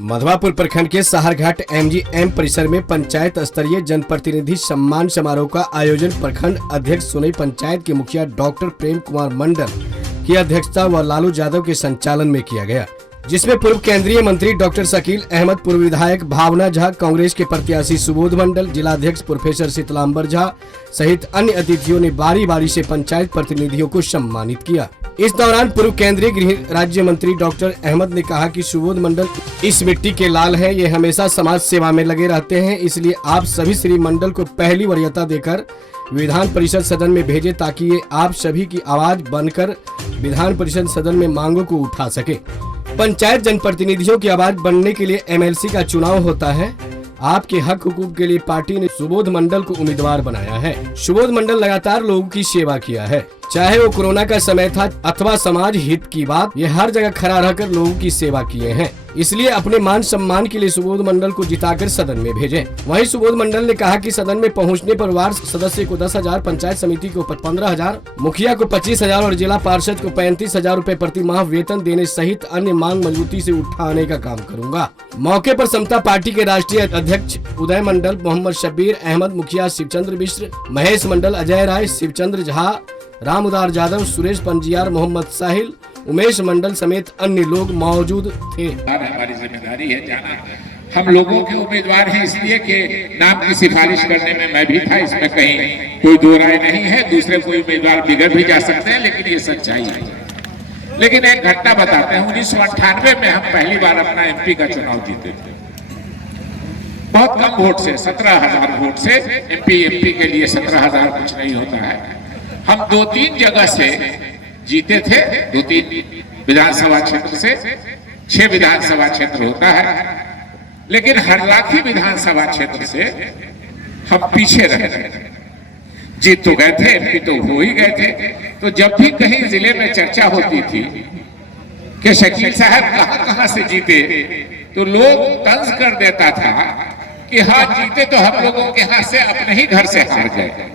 मधवापुर प्रखंड के सहारघाट MGM परिसर में पंचायत स्तरीय जनप्रतिनिधि सम्मान समारोह का आयोजन प्रखंड अध्यक्ष सुनई पंचायत के मुखिया डॉक्टर प्रेम कुमार मंडल की अध्यक्षता व लालू यादव के संचालन में किया गया, जिसमें पूर्व केंद्रीय मंत्री डॉक्टर शकील अहमद, पूर्व विधायक भावना झा, कांग्रेस के प्रत्याशी सुबोध मंडल, जिलाध्यक्ष प्रोफेसर शीतलांबर झा सहित अन्य अतिथियों ने बारी बारी से पंचायत प्रतिनिधियों को सम्मानित किया। इस दौरान पूर्व केंद्रीय गृह राज्य मंत्री डॉक्टर अहमद ने कहा कि सुबोध मंडल इस मिट्टी के लाल हैं, ये हमेशा समाज सेवा में लगे रहते हैं, इसलिए आप सभी श्री मंडल को पहली वरीयता देकर विधान परिषद सदन में भेजें ताकि ये आप सभी की आवाज बनकर विधान परिषद सदन में मांगों को उठा सके। पंचायत जनप्रतिनिधियों की आवाज बनने के लिए MLC का चुनाव होता है। आपके हक हुकूक के लिए पार्टी ने सुबोध मंडल को उम्मीदवार बनाया है। सुबोध मंडल लगातार लोगों की सेवा किया है, चाहे वो कोरोना का समय था अथवा समाज हित की बात, ये हर जगह खड़ा रहकर लोगों की सेवा किए हैं, इसलिए अपने मान सम्मान के लिए सुबोध मंडल को जिताकर सदन में भेजें। वहीं सुबोध मंडल ने कहा कि सदन में पहुंचने पर वार्ड सदस्य को 10,000, पंचायत समिति को 15,000, मुखिया को 25,000 और जिला पार्षद को 35,000 रूपए प्रति माह वेतन देने सहित अन्य मांग मजबूती से उठाने का काम करूंगा। मौके पर समता पार्टी के राष्ट्रीय अध्यक्ष उदय मंडल, मोहम्मद शब्बीर अहमद, मुखिया शिवचंद्र मिश्र, महेश मंडल, अजय राय, शिवचंद्र झा, राम उदार यादव, सुरेश पंजियार, मोहम्मद साहिल, उमेश मंडल समेत अन्य लोग मौजूद थे। हमारी जिम्मेदारी है जाना, हम लोगों के उम्मीदवार हैं, इसलिए कि नाम की सिफारिश करने में मैं भी था, इसमें कहीं कोई दो राय नहीं है। दूसरे कोई उम्मीदवार बिगड़ भी जा सकते हैं, लेकिन ये सच्चाई है। लेकिन एक घटना बताते हैं, 1998 में हम पहली बार अपना MP का चुनाव जीते थे, बहुत कम वोट से, 17,000 वोट से। MP के लिए 17,000 कुछ नहीं होता है। हम 2-3 जगह से जीते थे, 2-3 विधानसभा क्षेत्र से, 6 विधानसभा क्षेत्र होता है, लेकिन हरलाखी विधानसभा क्षेत्र से हम पीछे रह गए। जीत तो गए थे, MP तो हो ही गए थे। तो जब भी कहीं जिले में चर्चा होती थी कि शकील साहब कहां से जीते, तो लोग तंज कर देता था कि हाँ जीते तो हम लोगों के हाथ से अपने ही घर से हार गए।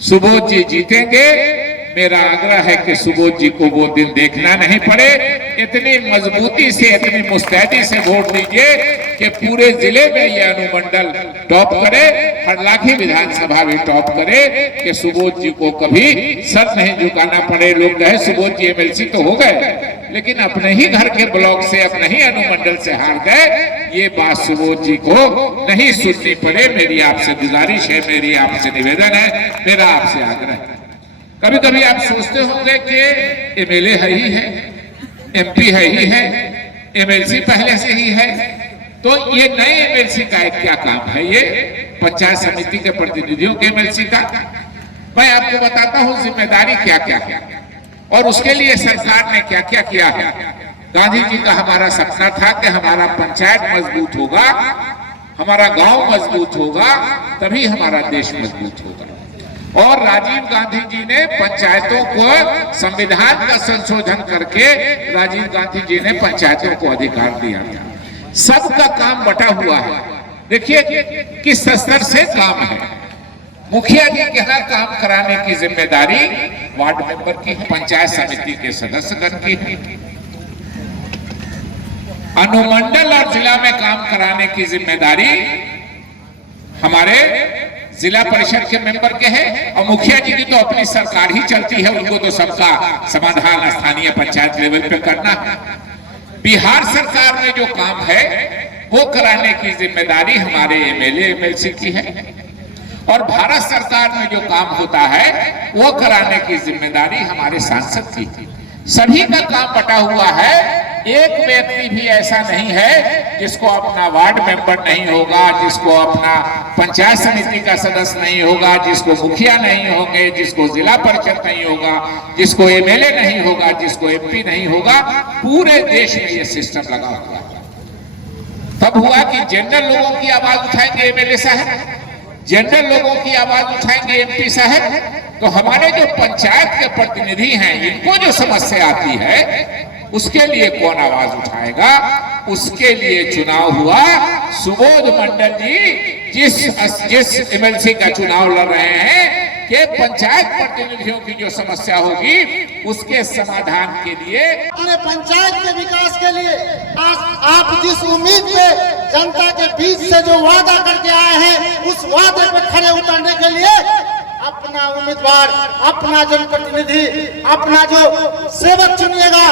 सुबोध जी जीतेंगे, मेरा आग्रह है कि सुबोध जी को वो दिन देखना नहीं पड़े। इतनी मजबूती से, इतनी मुस्तैदी से वोट दीजिए कि पूरे जिले में ये अनुमंडल टॉप करे, हरलाखी विधानसभा भी टॉप करे, कि सुबोध जी को कभी सर नहीं झुकाना पड़े। लोग कहे सुबोध जी MLC तो हो गए, लेकिन अपने ही घर के ब्लॉक से, अपने ही अनुमंडल से हार गए। ये बात सुबोध जी को नहीं सुननी पड़े। मेरी आपसे गुजारिश है, मेरी आपसे निवेदन है, मेरा आपसे आग्रह है। कभी कभी आप सोचते होंगे कि MLA है ही है, MP है ही है, MLC पहले से ही है, तो ये नए MLC का एक क्या काम है? ये पंचायत समिति के प्रतिनिधियों के MLC का। मैं आपको बताता हूँ जिम्मेदारी क्या क्या है और उसके लिए सरकार ने क्या क्या किया है। गांधी जी का हमारा सपना था कि हमारा पंचायत मजबूत होगा, हमारा गांव मजबूत होगा, तभी हमारा देश मजबूत होगा। और राजीव गांधी जी ने पंचायतों को संविधान का संशोधन करके राजीव गांधी जी ने पंचायतों को अधिकार दिया था। सबका काम बटा हुआ है। देखिए किस स्तर से काम है। मुखिया जी के यहाँ काम कराने की जिम्मेदारी वार्ड मेंबर की है, पंचायत समिति के सदस्यगण की है। अनुमंडल और जिला में काम कराने की जिम्मेदारी हमारे जिला परिषद के मेंबर के है। और मुखिया जी की तो अपनी सरकार ही चलती है, उनको तो सबका समाधान स्थानीय पंचायत लेवल पे करना है। बिहार सरकार में जो काम है वो कराने की जिम्मेदारी हमारे MLA MLC की है, और भारत सरकार में जो काम होता है वो कराने की जिम्मेदारी हमारे सांसद की। सभी का काम बटा हुआ है। एक व्यक्ति भी ऐसा नहीं है जिसको अपना वार्ड मेंबर नहीं होगा, जिसको अपना पंचायत समिति का सदस्य नहीं होगा, जिसको मुखिया नहीं होंगे, जिसको जिला परिषद नहीं होगा, जिसको MLA नहीं होगा, जिसको MP नहीं होगा। पूरे देश में ये सिस्टम लगा हुआ है। तब हुआ कि जनरल लोगों की आवाज उठाएंगे MLA साहब, जनरल लोगों की आवाज उठाएंगे MP साहब। तो हमारे जो पंचायत के प्रतिनिधि हैं, इनको जो समस्या आती है उसके लिए कौन आवाज उठाएगा? उसके लिए चुनाव हुआ। सुबोध मंडल जी जिस MLC का चुनाव लड़ रहे हैं कि पंचायत प्रतिनिधियों की जो समस्या होगी उसके समाधान के लिए, अपने पंचायत के विकास के लिए आज आप जिस उम्मीद पे जनता के बीच से जो वादा करके आए हैं उस वादे पे खड़े उतरने के लिए अपना उम्मीदवार, अपना जनप्रतिनिधि, अपना जो सेवक चुनिएगा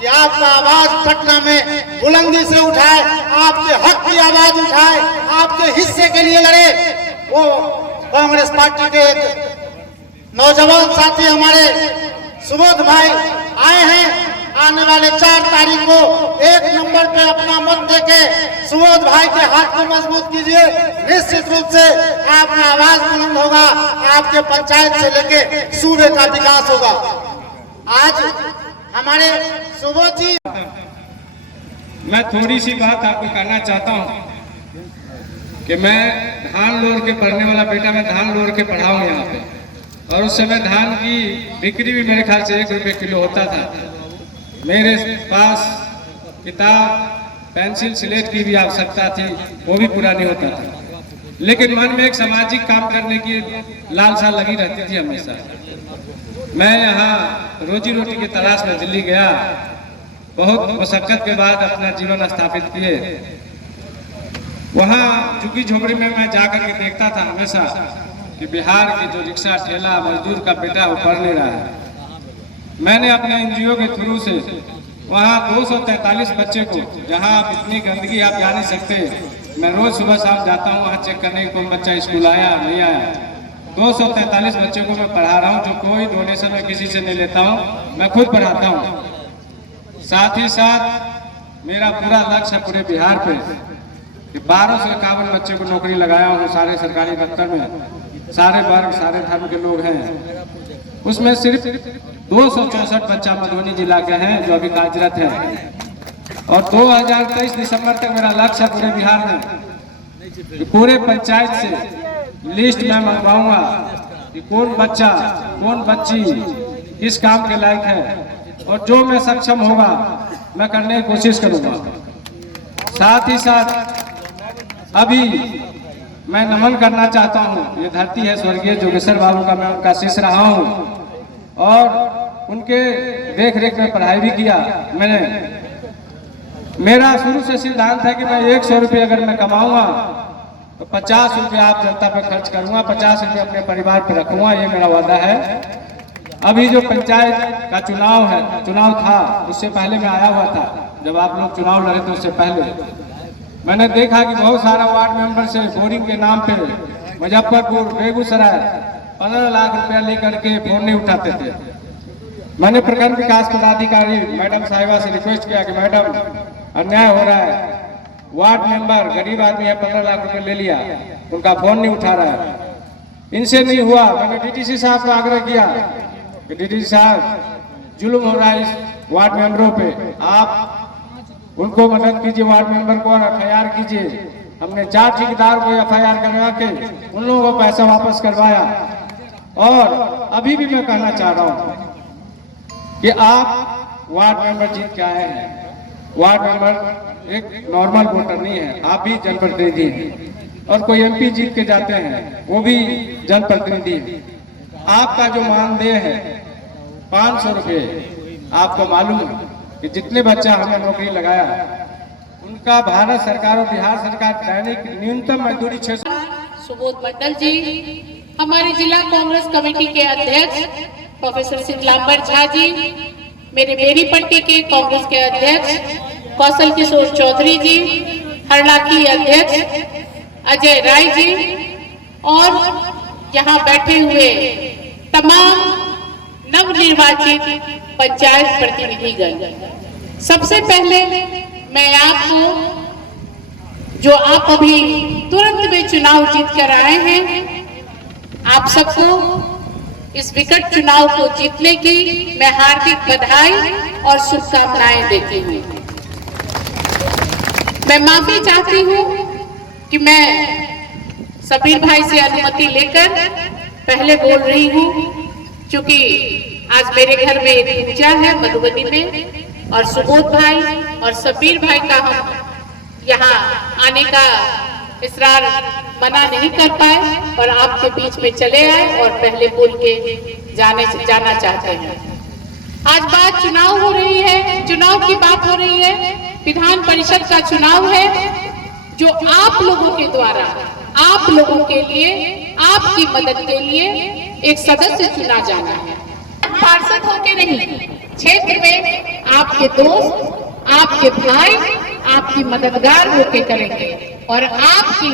कि आपका आवाज पटना में बुलंदी से उठाए, आपके हक की आवाज उठाए, आपके हिस्से के लिए लड़े। वो कांग्रेस पार्टी के एक नौजवान साथी हमारे सुबोध भाई आए हैं। आने वाले 4 तारीख को 1 नंबर पे अपना मत देके सुबोध भाई के हाथ को मजबूत कीजिए। निश्चित रूप से आपका आवाज बुलंद होगा, आपके पंचायत से लेके सूबे का विकास होगा। आज हमारे सुबोध जी, मैं थोड़ी सी बात आपको कहना चाहता हूँ कि मैं धान लोर के पढ़ने वाला बेटा, मैं धान लोर के पढ़ा हूँ यहाँ पे, और उस समय धान की बिक्री भी मेरे ख्याल से 1 रुपये किलो होता था। मेरे पास किताब, पेंसिल, स्लेट की भी आवश्यकता थी, वो भी पूरा नहीं होता था, लेकिन मन में एक सामाजिक काम करने की लालसा लगी रहती थी हमेशा। मैं यहाँ रोजी रोटी की तलाश में दिल्ली गया, बहुत मशक्कत के बाद अपना जीवन स्थापित किए। वहाँ झुग्गी झोपड़ी में मैं जाकर के देखता था हमेशा कि बिहार की जो रिक्शा ठेला मजदूर का बेटा वो पढ़ नहीं रहा है। मैंने अपने एनजीओ के थ्रू से वहाँ 243 बच्चे को, जहाँ आप इतनी गंदगी आप जा नहीं सकते, मैं रोज सुबह शाम जाता हूँ वहाँ चेक करने कौन बच्चा स्कूल आया नहीं आया। 243 बच्चे को मैं पढ़ा रहा हूँ, जो कोई डोनेशन मैं किसी से नहीं लेता हूँ, मैं खुद पढ़ाता हूँ। साथ ही साथ मेरा पूरा लक्ष्य है पूरे बिहार पे कि 1251 बच्चे को नौकरी लगाया हूँ सारे सरकारी दफ्तर में। सारे वर्ग, सारे धर्म के लोग हैं, उसमें सिर्फ 264 बच्चा मधुबनी जिला के हैं जो अभी कार्यरत है। और 2023 दिसंबर तक मेरा लक्ष्य है पूरे बिहार में कि पूरे पंचायत से लिस्ट में मंगवाऊंगा कि कौन बच्चा, कौन बच्ची किस काम के लायक है, और जो मैं सक्षम होगा मैं करने की कोशिश करूंगा। साथ ही साथ अभी मैं नमन करना चाहता हूं, ये धरती है स्वर्गीय जोगेश्वर बाबू का, मैं उनका शिष्य रहा हूं और उनके देख रेख में पढ़ाई भी किया मैंने। मेरा शुरू से सिद्धांत है कि मैं 100 रुपये अगर मैं कमाऊंगा तो 50 रुपये आप जनता पे खर्च करूंगा, 50 रुपये अपने परिवार पे रखूंगा, ये मेरा वादा है। अभी जो पंचायत का चुनाव था उससे पहले मैं आया हुआ था, जब आप लोग चुनाव लड़े थे उससे पहले मैंने देखा कि बहुत सारा वार्ड मेंबर से बोरिंग के नाम पे मुजफ्फरपुर, बेगूसराय 15 लाख रुपया लेकर के फोन नहीं उठाते थे। मैंने प्रखंड विकास पदाधिकारी मैडम साहिबा से रिक्वेस्ट किया कि मैडम अन्याय हो रहा है, वार्ड मेंबर गरीब आदमी है, 15 लाख रुपए ले लिया, उनका फोन नहीं उठा रहा है, इनसे नहीं हुआ। मैंने डीटीसी साहब को आग्रह किया कि डीटीसी साहब जुल्म हो रहा है इस वार्ड मेंबरों पे, आप उनको मदद कीजिए, वार्ड मेंबर को FIR कीजिए। हमने 4 ठेकेदार को FIR करवा के उन लोगों को पैसा वापस करवाया। और अभी भी मैं कहना चाह रहा हूँ कि आप वार्ड मेंबर जीत के आए हैं, वार्ड मेंबर एक नॉर्मल वोटर नहीं है, आप भी जनप्रतिनिधि हैं, और कोई MP जीत के जाते हैं वो भी जनप्रतिनिधि है। आपका जो मानदेय है 500 रुपये, आपको मालूम है कि जितने बच्चा हमने नौकरी लगाया उनका भारत सरकार और बिहार सरकार दैनिक न्यूनतम मजदूरी 600। सुबोध मंडल जी, हमारे जिला कांग्रेस कमेटी के अध्यक्ष प्रोफेसर सिंगलांबर झा जी, मेरे बेरी पट्टी के कांग्रेस के अध्यक्ष कौशल किशोर चौधरी जी, हरलाखी अध्यक्ष अजय राय जी, और यहाँ बैठे हुए तमाम नवनिर्वाचित पंचायत प्रतिनिधिगण। सबसे पहले मैं आपको, जो आप अभी तुरंत में चुनाव जीत कर आए हैं, आप सबको इस विकट चुनाव को जीतने की मैं हार्दिक बधाई और शुभकामनाएं देती हूँ। मैं माफी चाहती हूँ कि मैं सबीर भाई से अनुमति लेकर पहले बोल रही हूँ, क्योंकि आज मेरे घर में एक पूजा है मधुबनी में, और सुबोध भाई और सबीर भाई का हम यहाँ आने का इसरार मना नहीं कर पाए और आपके बीच में चले आए और पहले बोल के जाना चाहते हैं। आज बात चुनाव हो रही है, चुनाव की बात हो रही है, विधान परिषद का चुनाव है जो आप लोगों के द्वारा, आप लोगों के लिए, आपकी मदद के लिए एक सदस्य चुना जाना है। पार्षद होके नहीं, क्षेत्र में आपके दोस्त, आपके भाई, आपकी मददगार होके करेंगे और आपकी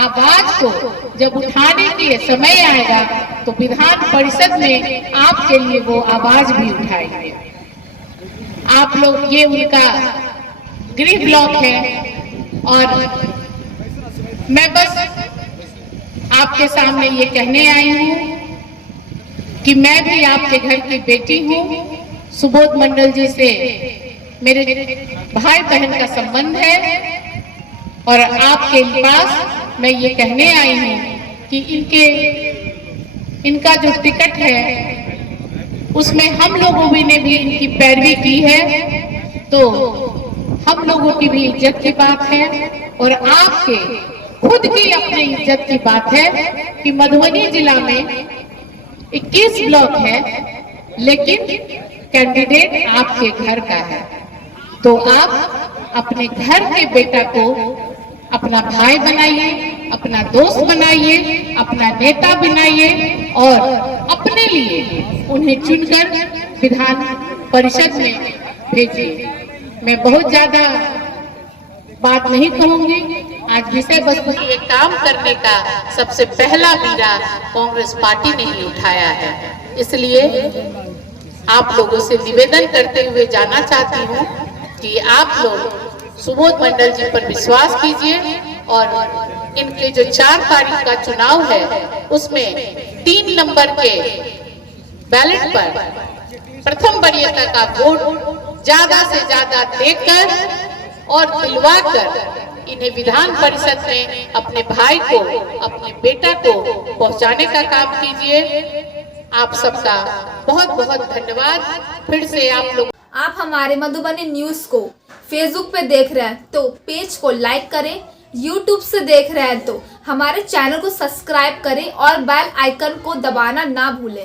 आवाज को जब उठाने के समय आएगा तो विधान परिषद में आपके लिए वो आवाज भी उठाएंगे। आप लोग, ये उनका गृह ब्लॉक है और मैं बस आपके सामने ये कहने आई हूँ कि मैं भी आपके घर की बेटी हूँ। सुबोध मंडल जी से मेरे भाई बहन का संबंध है और आपके पास मैं ये कहने आई हूँ कि इनका जो टिकट है उसमें हम लोगों ने भी इनकी पैरवी की है, तो हम लोगों की भी इज्जत की बात है और आपके खुद की अपनी इज्जत की बात है कि मधुबनी जिला में 21 ब्लॉक है लेकिन कैंडिडेट आपके घर का है, तो आप अपने घर के बेटा को अपना भाई बनाइए, अपना दोस्त बनाइए, अपना नेता बनाइए और अपने लिए उन्हें चुनकर विधान परिषद में भेजिए। मैं बहुत ज्यादा बात नहीं कहूंगी। आज विषय वस्तु ये काम करने का सबसे पहला बीड़ा कांग्रेस पार्टी ने ही उठाया है, इसलिए आप लोगों से निवेदन करते हुए जाना चाहती हूँ कि आप लोग सुबोध मंडल जी पर विश्वास कीजिए और इनके जो 4 तारीख का चुनाव है उसमें 3 नंबर के बैलेट पर प्रथम वरीयता का वोट ज्यादा से ज्यादा देकर और दिलवाकर इन्हें विधान परिषद में अपने भाई को, अपने बेटा को पहुंचाने का काम कीजिए। आप सबका बहुत बहुत धन्यवाद। फिर से आप हमारे मधुबनी न्यूज को फेसबुक पे देख रहे हैं तो पेज को लाइक करें, यूट्यूब से देख रहे हैं तो हमारे चैनल को सब्सक्राइब करें और बेल आइकन को दबाना ना भूलें।